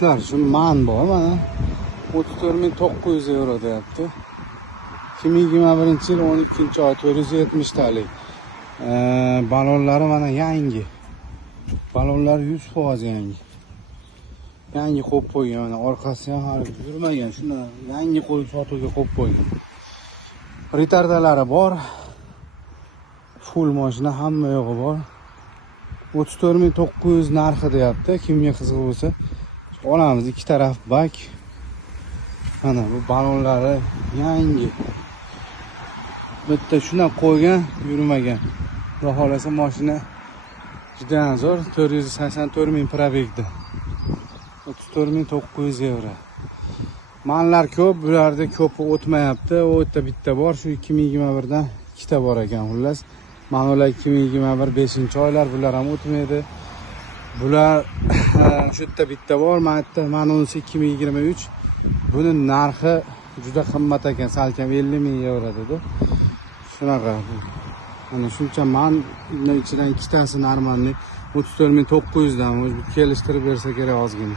Şu man bor mana 34.900 euro deyapti. 2021 yil 12-oy 470 talik. Balonlari mana yangi. Balonlar 100% yangi. Yangi qo'yib qo'ygan, mana orqasi ham hali yurmagan. Shuni yangi qo'yib sotuvga qo'yib qo'ygan. Retardalari bor. Full mashina hamma yo'g'i bor. 34.900 narxi deyapti. Kimga qiziq bo'lsa olamiz. Ikki taraf bak. Mana bu balonlari yangi. Bitta shuna qo'ygan, yurmagan. Xudo xolasa mashina juda zo'r, 484.000 probegda. 34.900 euro. Manlar ko'p, bularda ko'pi o'tmayapti. O yerda bitta bor, shu 2021 dan ikkita bor ekan xullas. Ma'nolar 2021 5-oylar, bular ham o'tmaydi. Bular shu yerda bitta bor, mana 2023. Buni narxi juda qimmat ekan, salkam 50.000 euro dedi. Shunaqa. Mana shuncha man ichidan ikkitasi normalniy 34.900 dan kelishtirib bersa kerak ozgina.